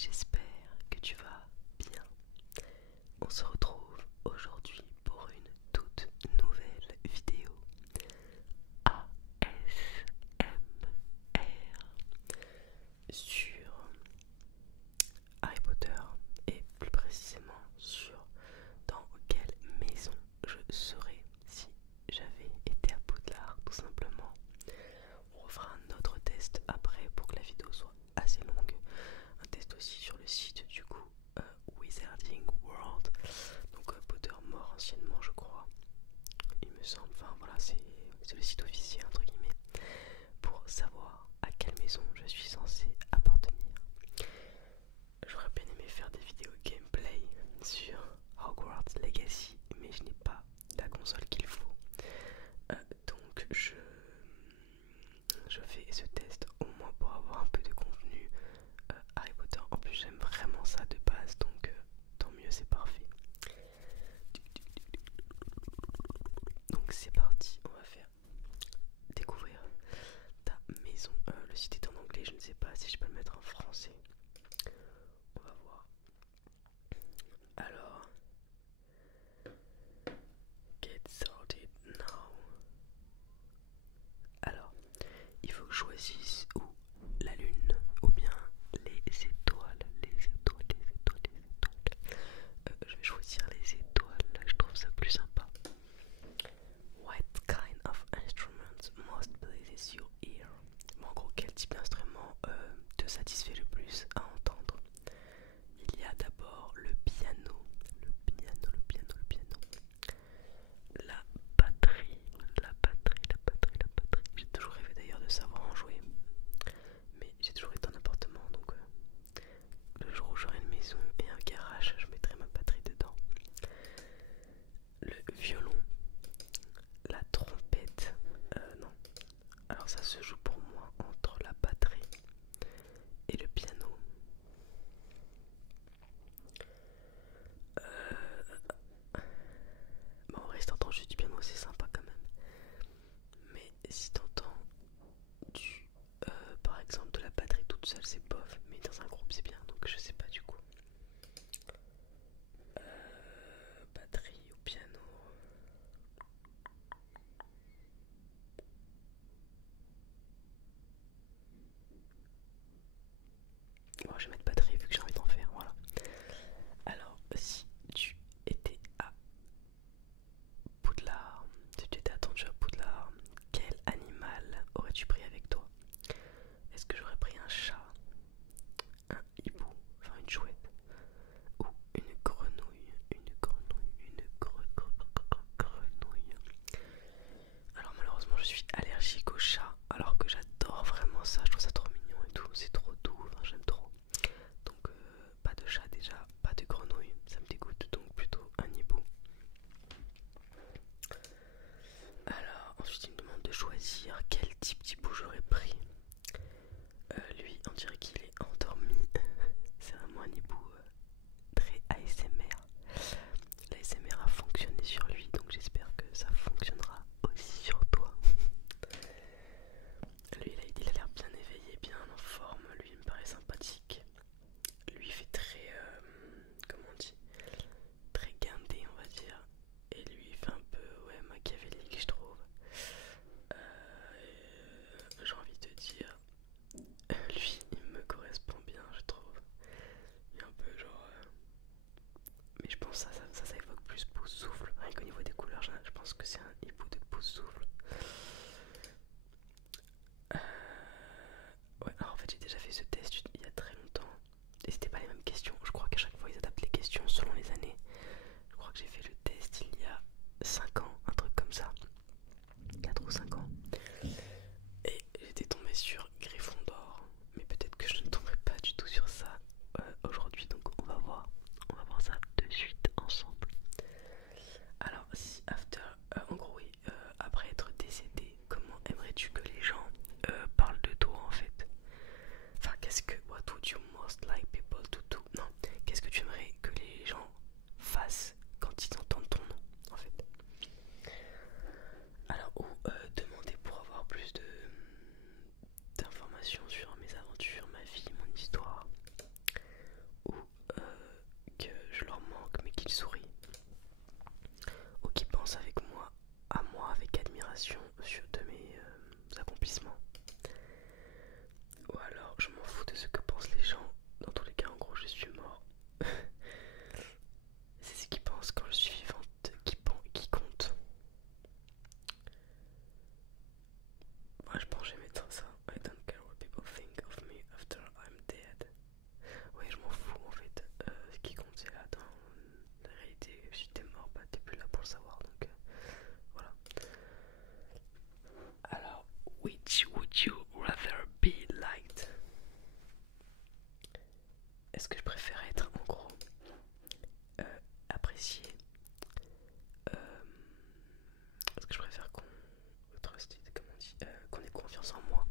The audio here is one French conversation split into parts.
j'espère que tu vas bien. On se retrouve aujourd'hui pour une toute nouvelle vidéo ASMR sur Harry Potter et plus précisément sur dans quelle maison je serais si j'avais été à Poudlard tout simplement. On refera un autre test après pour que la vidéo soit assez longue. Un test aussi sur le site du coup Wizarding World. Donc Pottermore anciennement je crois. Il me semble, enfin voilà, c'est le site officiel entre guillemets. Pour savoir à quelle maison je suis censé appartenir. J'aurais bien aimé faire des vidéos gameplay sur Hogwarts Legacy, mais je n'ai pas la console qu'il faut. Donc je fais ce test au moins pour avoir un peu de contenu Harry Potter. En plus j'aime vraiment ça de base, donc tant mieux, c'est parfait. Donc c'est parti, on va faire découvrir ta maison. Le site est en anglais, je ne sais pas si je peux le mettre en français. On va voir. Alors, get started now. Alors, il faut que je choisisse ou la lune ou bien les étoiles, les étoiles, les étoiles, les étoiles. Je vais choisir les étoiles, je trouve ça plus sympa. What kind of instrument most pleases your ear? Bon, en gros, quel type d'instrument te satisfait le plus à entendre? Il y a d'abord le piano, le piano, le piano, le piano. La batterie, la batterie, la batterie, la batterie. J'ai toujours rêvé d'ailleurs de savoir en jouer. Mais j'ai toujours été en appartement, donc le jour où j'aurai une maison et un garage, je mettrai ma batterie dedans. Le violon, la trompette, non. Alors ça se joue pour moi entre la batterie et le piano. Bon, en vrai, si t'entends juste du piano, c'est sympa quand même. Mais si t'entends du, par exemple, de la batterie toute seule, c'est bof. Mais dans un groupe, c'est bien. Donc je sais pas du coup. Batterie ou piano. Bon, je vais mettre batterie vu que j'ai envie d'en faire. Voilà. Alors, si tu étais à Poudlard, si tu étais attendu à Poudlard, quel animal aurais-tu pris avec toi? Est-ce que j'aurais pris un chat, un hibou, enfin une chouette, ou une grenouille, une grenouille, une grenouille? Alors malheureusement je suis allergique au chat, alors que j'adore vraiment ça, je trouve ça trop mignon et tout, c'est trop doux, enfin, j'aime trop. Donc pas de chat déjà, pas de grenouille, ça me dégoûte, donc plutôt un hibou. Alors ensuite il me demande de choisir quel type d'hibou j'aurais pris. Lui on dirait qu'il est endormi, c'est vraiment un hibou très ASMR. L'ASMR a fonctionné sur lui, donc j'espère que ça fonctionnera aussi sur toi. Lui il a l'air bien éveillé, bien en forme, lui il me paraît sympathique. Lui il fait très, comment on dit, très guindé on va dire. Et lui il fait un peu, ouais, machiavélique je trouve. J'ai envie de dire, lui il me correspond bien je trouve. Il est un peu genre, mais je pense que ça évoque plus Poussoufle. Rien qu'au niveau des couleurs, je pense que c'est un hibou de Poussoufle. Ouais, alors en fait j'ai déjà fait ce test il y a très longtemps. Et c'était pas les mêmes questions. Je crois qu'à chaque fois ils adaptent les questions selon les années. Je crois que j'ai fait le test il y a 5 ans, un truc comme ça. 4 ou 5 ans. Et j'étais tombé sur Gryffondor. Mais peut-être que je ne tomberai pas du tout sur ça aujourd'hui. Donc on va voir. On va voir ça de suite ensemble. Alors si after, en gros oui, après être décédé, comment aimerais-tu que les gens parlent de toi en fait? Enfin qu'est-ce que, what would you most like people to do? Non, qu'est-ce que tu aimerais que les gens fassent quand ils entendent ton nom en fait? Alors ou demander pour avoir plus d'informations sur mes aventures, ma vie, mon histoire. admiration de mes accomplissements. Ou alors je m'en fous de ce que pensent les gens. Dans tous les cas, en gros, je suis mort. C'est ce qu'ils pensent quand je suis vivante qui compte. Moi, je pense que je vais mettre ça. I don't care what people think of me after I'm dead. Oui, je m'en fous en fait. Ce qui compte, c'est là dans la réalité. Si t'es mort, bah t'es plus là pour le savoir. Donc voilà. Alors, which would you rather be liked? Est-ce que je préfère être en gros apprécié? Est-ce que je préfère qu'on trusted, comme on dit, qu'on ait confiance en moi?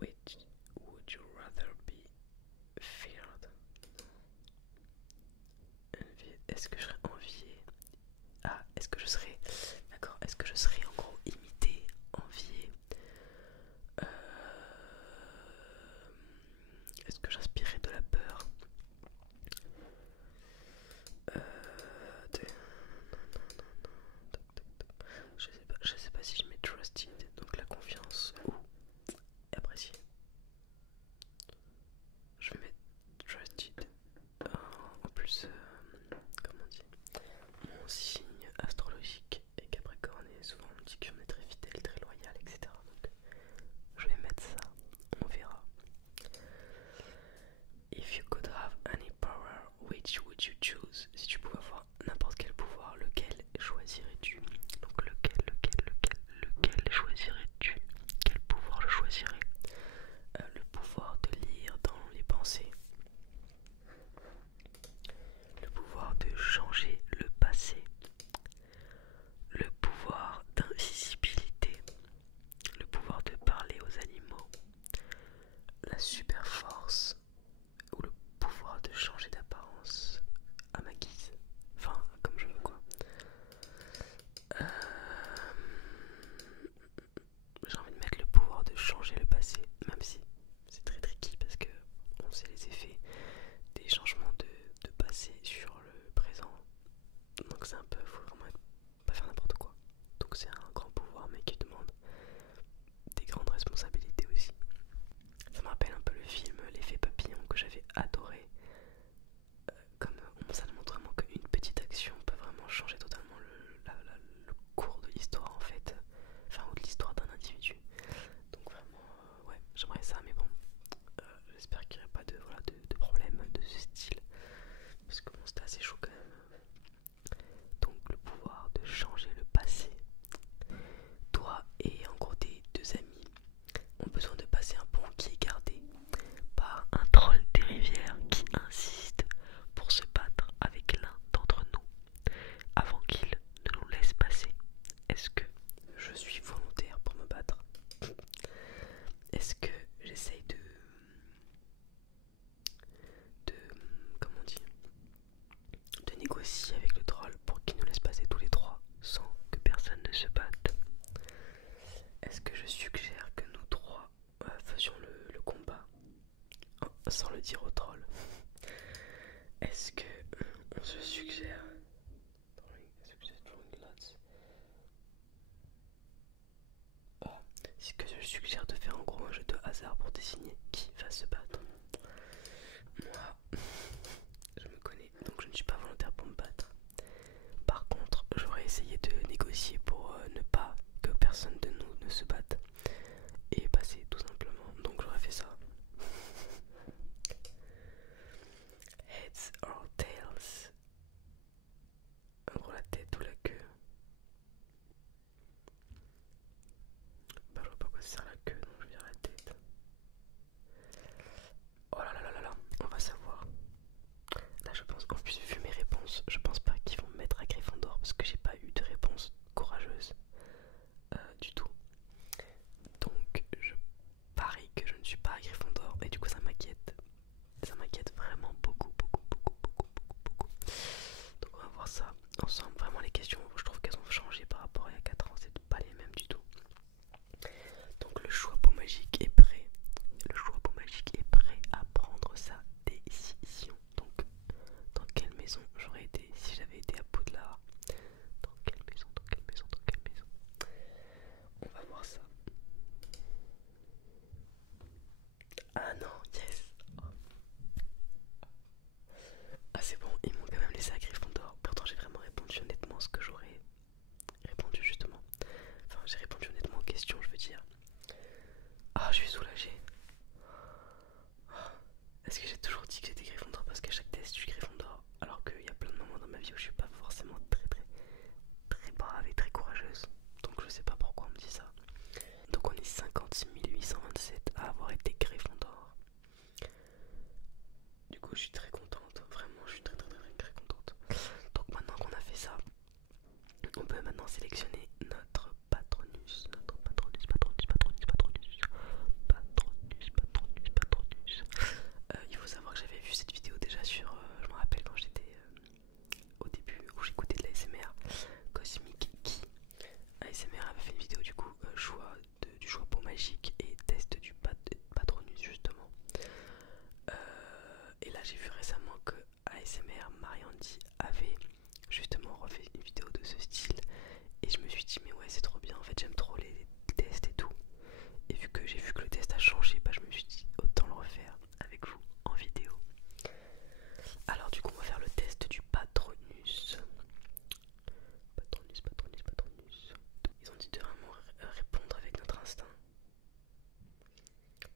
Which would you rather be feared? Est-ce que je serais envié? Ah, est-ce que je serais... D'accord, est-ce que je serais en gros imité, envié? Est-ce que j'inspirais de la peur? Je sais pas si je mets trusted, donc la confiance, ou apprécié. Je vais mettre trusted. En plus, comment on dit, mon signe astrologique est Capricorne et souvent on me dit que je suis très fidèle, très loyal, etc. Donc je vais mettre ça, on verra. If you could have any power, which would you choose? Si tu pouvais avoir n'importe quel pouvoir, lequel choisirais-tu? Donc lequel choisirais-tu? Quel pouvoir je choisirais? Le pouvoir de lire dans les pensées. Le pouvoir de changer le passé. Le pouvoir d'invisibilité. Le pouvoir de parler aux animaux. La super force. Ou le pouvoir de changer d'apparence à ma guise. Enfin, comme je veux quoi. J'ai envie de mettre le pouvoir de changer le passé, même si c'est très tricky parce que on sait les effets des changements de passé sur le présent. Donc c'est un peu, faut vraiment pas faire n'importe quoi. Donc c'est un grand pouvoir mais qui demande des grandes responsabilités aussi. Ça me rappelle un peu le film L'effet papillon que j'avais adoré. Comme ça nous montre vraiment qu'une petite action peut vraiment changer totalement le cours de l'histoire en fait. Enfin ou de l'histoire d'un individu. Donc vraiment ouais, j'aimerais ça mais bon. J'espère qu'il n'y aurait pas de problème de ce style. Parce que bon, c'était assez chaud quand même. Donc le pouvoir de changer le passé. Toi et en gros tes deux amis ont besoin de passer un pont qui est gardé par un troll des rivières qui insiste pour se battre avec l'un d'entre nous avant qu'il ne nous laisse passer. Est-ce que je suis volontaire pour me battre? Est-ce que j'essaye de comment on dit, de négocier avec le troll pour qu'il nous laisse passer tous les trois sans que personne ne se batte? Est-ce que je suggère que nous trois faisions le combat sans le dire au troll? Est-ce que on se suggère est-ce que je suggère de faire en gros un jeu de hasard pour désigner qui va se battre? Moi, je me connais, donc je ne suis pas volontaire pour me battre. Par contre, j'aurais essayé de négocier pour ne pas que personne de nous ne se batte et passer tout simplement. Donc j'aurais fait ça. Heads or tails? En gros la tête ou la queue? Bah je vois pas quoi ça sert la queue, donc je vais dire la tête. Oh là là là là là, on va savoir. Là je pense, en plus vu mes réponses, je pense pas qu'ils vont me mettre à Gryffondor parce que j'ai pas eu de réponse courageuse. Ah, je suis soulagé. Est-ce que j'ai toujours dit que j'étais Gryffondor parce qu'à chaque test je suis Gryffondor, alors qu'il y a plein de moments dans ma vie où je suis pas forcément très brave et très courageuse. Donc je sais pas pourquoi on me dit ça. Donc on est 56 827 à avoir été Gryffondor. Du coup je suis très contente, vraiment je suis très contente. Donc maintenant qu'on a fait ça, on peut maintenant sélectionner notre Patronus. Il faut savoir que j'avais vu cette vidéo déjà sur, je me rappelle quand j'étais au début où j'écoutais de l'ASMR, Cosmic Key. ASMR avait fait une vidéo du coup, du choix peau magique et test du Patronus justement. Et là j'ai vu récemment que ASMR Mariandy avait justement refait une vidéo de ce style. Et je me suis dit mais ouais c'est trop bien, en fait j'aime trop les tests et tout. Et vu que j'ai vu que le test a changé, bah je me suis dit autant le refaire avec vous en vidéo. Alors du coup on va faire le test du Patronus. Patronus. Ils ont dit de vraiment répondre avec notre instinct.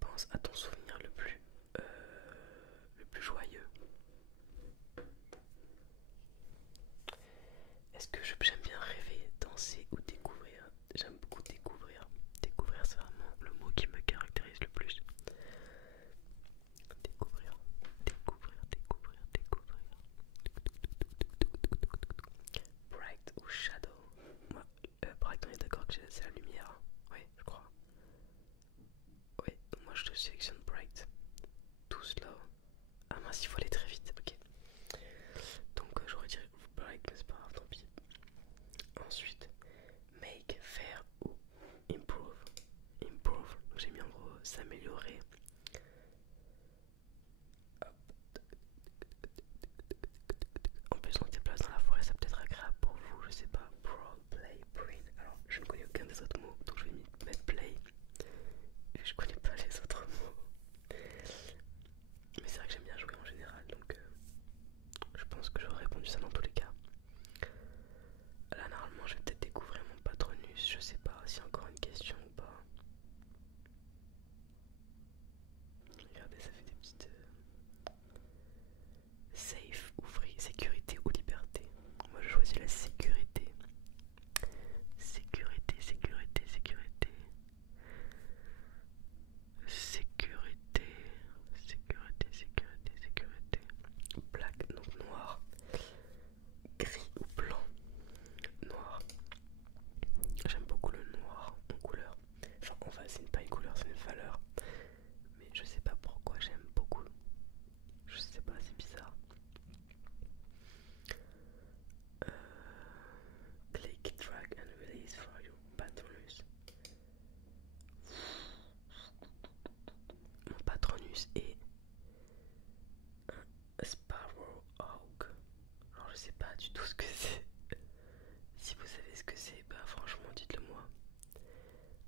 Pense à ton souvenir le plus joyeux. Est-ce que j'aime bien rêver, danser ou découvrir? J'aime beaucoup découvrir. Découvrir c'est vraiment le mot qui me caractérise le plus. Découvrir. Bright ou Shadow? Moi, Bright, on est d'accord que c'est la lumière. Oui, je crois. Oui, moi je te sélectionne Bright. Tout slow. Ah mince, il faut aller très vite. Ok. Donc j'aurais dit Bright, mais c'est pas grave, tant pis. Ensuite, make, faire ou improve. Improve, donc j'ai mis en gros s'améliorer. En plus, on se déplace dans la forêt, ça peut être agréable pour vous, je sais pas. Pro, play, print. Alors, je ne connais aucun des autres mots, donc je vais mettre play. Et je connais pas les autres mots. Mais c'est vrai que j'aime bien jouer en général, donc je pense que j'aurais répondu ça dans tous les cas. Là, normalement, je vais peut-être découvrir mon Patronus. Je sais pas s'il y a encore une question ou pas. Regardez, ça fait des petites. Safe ou free, sécurité ou liberté. Moi, je choisis la sécurité. Sécurité. Black, donc noir. Gris ou blanc. Noir. J'aime beaucoup le noir en couleur. Enfin, c'est pas une couleur, c'est une valeur. Mais je sais pas pourquoi j'aime beaucoup. Je sais pas, c'est bizarre. Click, drag and release for your Patronus. Mon Patronus est un Sparrow Hawk. Alors je sais pas du tout ce que c'est. Si vous savez ce que c'est, bah franchement dites-le moi.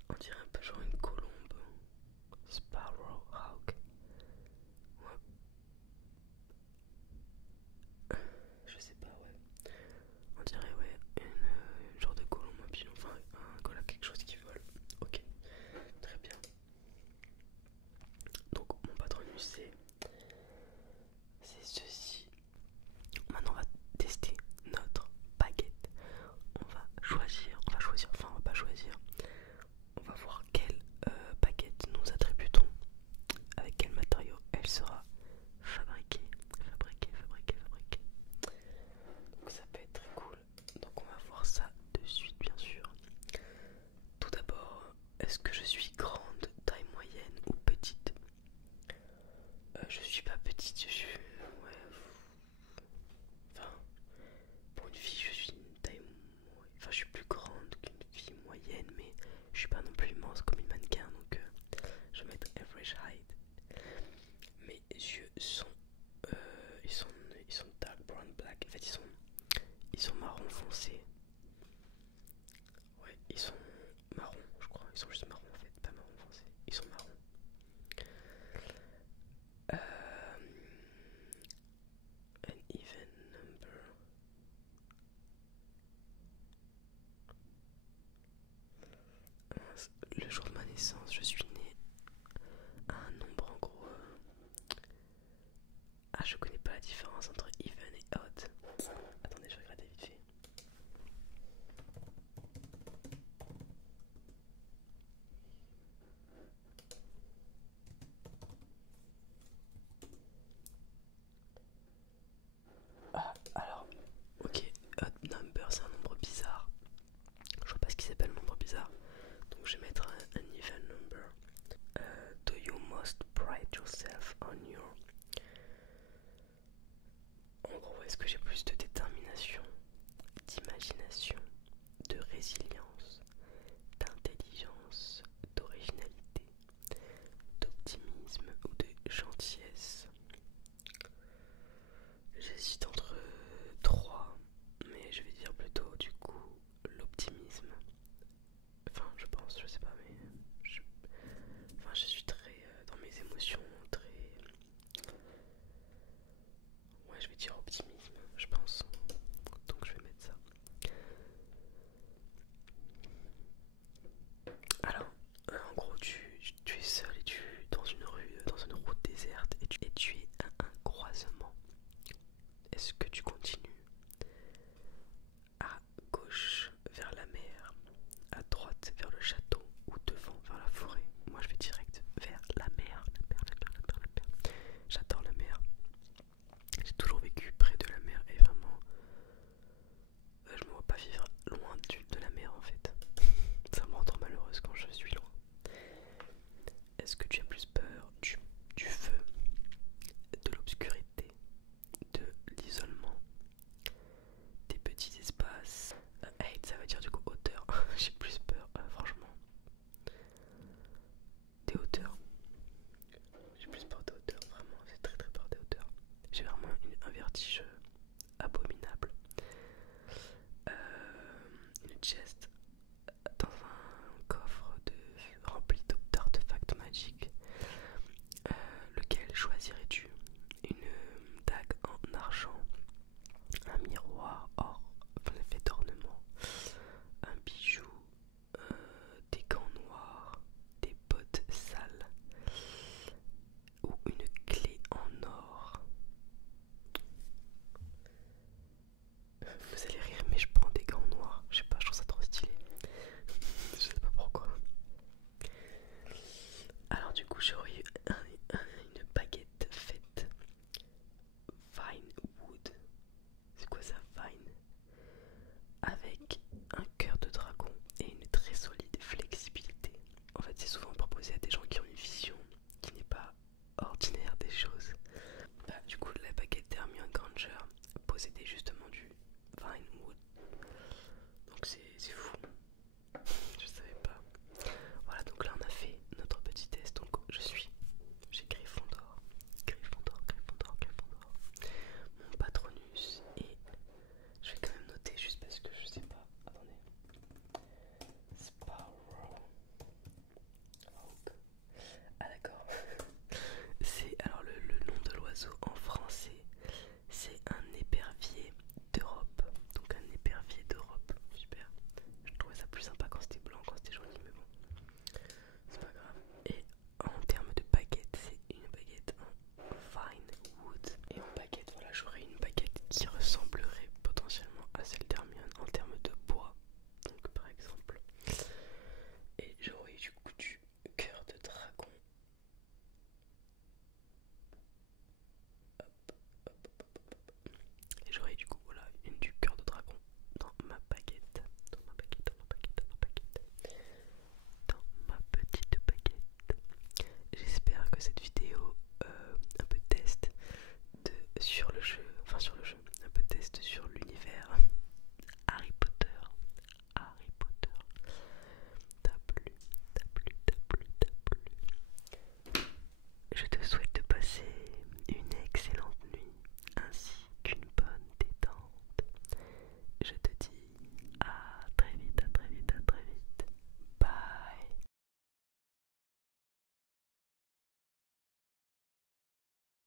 On dirait un peu genre une colombe. Sparrow Hawk. Ouais. Je sais pas, ouais. On dirait, ouais, une genre de colombe, un pilon, enfin, quelque chose qui vole. Ok, très bien. Donc, mon Patronus, c'est ceci. Maintenant, on va tester notre baguette. On va choisir, enfin, on va pas choisir. On va voir quelle baguette nous attributons, avec quel matériau elle sera fabriquée. Donc ça peut être très cool. Donc on va voir ça de suite bien sûr. Tout d'abord, est-ce que je suis grande, taille moyenne ou petite? Je suis pas petite, je suis... Ouais... Enfin, pour une fille je suis une taille... Enfin je suis plus grande qu'une fille moyenne, mais je suis pas non plus immense comme une mannequin, donc je vais mettre average height. Mes yeux sont... ils sont dark brown black, en fait ils sont marron foncé. Ouais, ils sont marrons, je crois. Ils sont juste marrons en fait, pas marron foncé. Ils sont marrons. An even number. Le jour de ma naissance, je suis née je connais pas la différence entre even et odd.